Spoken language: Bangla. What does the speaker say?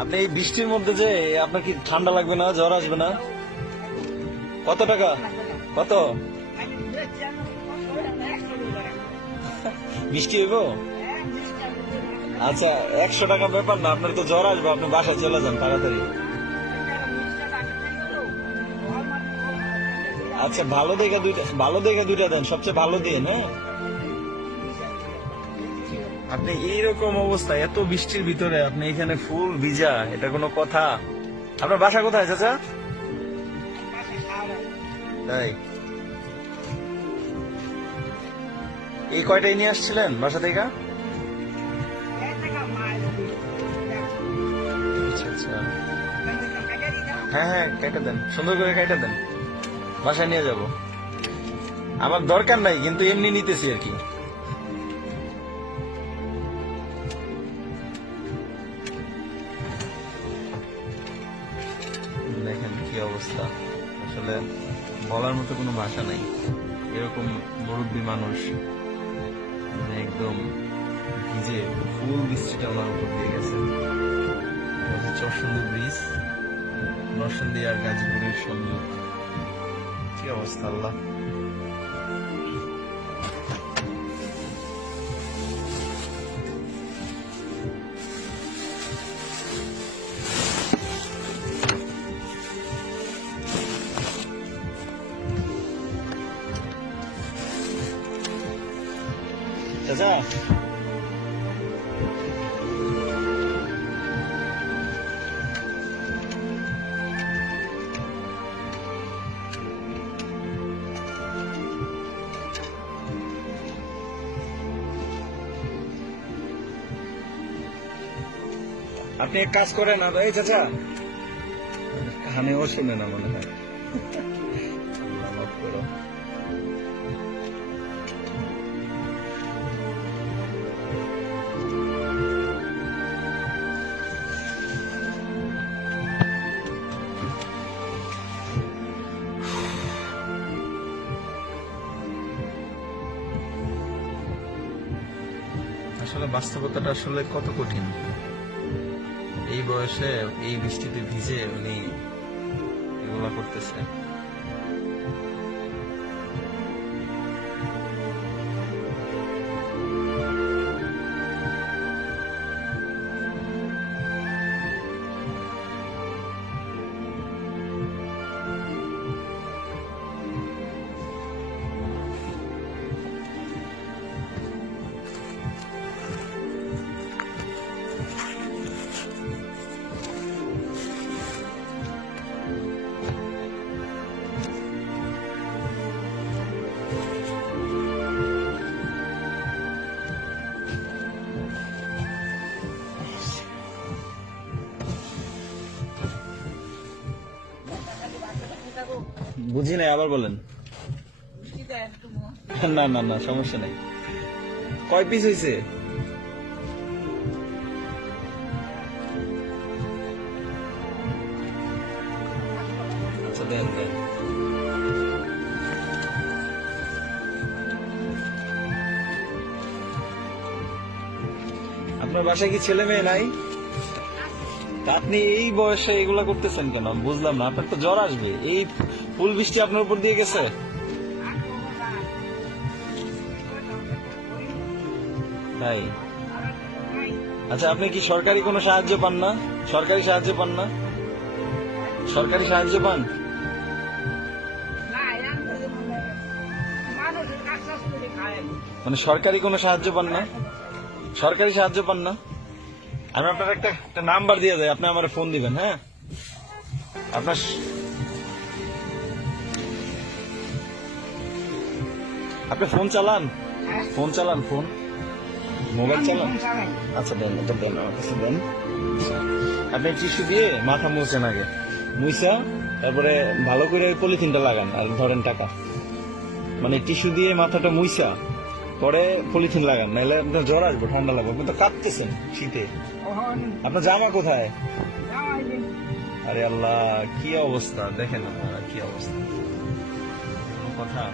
আপনি এই বৃষ্টির মধ্যে যে আপনার কি ঠান্ডা লাগবে না, জ্বর আসবে না? কত টাকা? কত বৃষ্টি হইব? আচ্ছা, 100 টাকা ব্যাপার না, আপনার তো জ্বর আসবে, আপনি বাসায় চলে যান তাড়াতাড়ি। আচ্ছা, ভালো দেখে দুইটা দেন, সবচেয়ে ভালো দিন। হ্যাঁ, আপনি এইরকম অবস্থা, এত বৃষ্টির ভিতরে আপনি এখানে ফুল ভিজা, এটা কোনো কথা? আপনার বাসা কোথায় চাচা? তাই এই কয়টাই নিয়ে আসছিলেন বাসা থেকে? আচ্ছা আচ্ছা, হ্যাঁ হ্যাঁ, কেটে দেন, সুন্দর করে কেটে দেন, বাসায় নিয়ে যাব। আমার দরকার নাই, কিন্তু এমনি নিতেছি আর কি। দেখেন কি অবস্থা, আসলে বলার মতো কোনো ভাষা নাই। এরকম মুরব্বী মানুষ মানে একদম ভিজে, ফুল বৃষ্টিটা আমার উপর দিয়ে গেছে। চরসুন্দর ব্রিজ, নরসিংদী আর গাজীপুরের সংযোগ। কি অবস্থা আল্লাহ। চাচা, আপনি এক কাজ করেন, আর এই চাচা কানেও শুনে না মনে হয়। আল্লাহ মাফ করো। আসলে বাস্তবতাটা আসলে কত কঠিন। এই বয়সে এই বৃষ্টিতে ভিজে উনি এগুলা করতেছে। বুঝি নাই, আবার বলেন। না না না, সমস্যা নাই। কয় পিস হয়েছে? আচ্ছা, দেন দেন। আপনার বাসায় কি ছেলে মেয়ে নাই? তা আপনি এই বয়সে এগুলা করতেছেন কেন বুঝলাম না। আপনার তো জ্বর আসবে, এই ফুল বৃষ্টি আপনার উপর দিয়ে গেছে। তাই? আচ্ছা, আপনি কি সরকারি কোনো সাহায্য পান না? সরকারি সাহায্য পান না? সরকারি সাহায্য পান? মানে সরকারি কোনো সাহায্য পান না? সরকারি সাহায্য পান না? আমি আপনার একটা নাম্বার দিয়ে দেয়, আপনি আমার ফোন দিবেন। হ্যাঁ, আপনার আপনি ফোন চালান? ফোন চালান? ফোন, মোবাইল চালান? আচ্ছা, দেন, এটা দেন, আমার কাছে দেন। আপনি টিস্যু দিয়ে মাথা মুছেন আগে, মুইসা তারপরে ভালো করে পলিথিনটা লাগান আর ধরেন টাকা। মানে টিস্যু দিয়ে মাথাটা মুইসা পরে পলিথিন লাগান, নাহলে আপনার জ্বর আসবে, ঠান্ডা লাগবে। আপনি তো কাঁপতেছেন শীতে। আপনার জামা কোথায়? আরে আল্লাহ, কি অবস্থা দেখেন আপনারা, কি অবস্থা, কোনো কথা?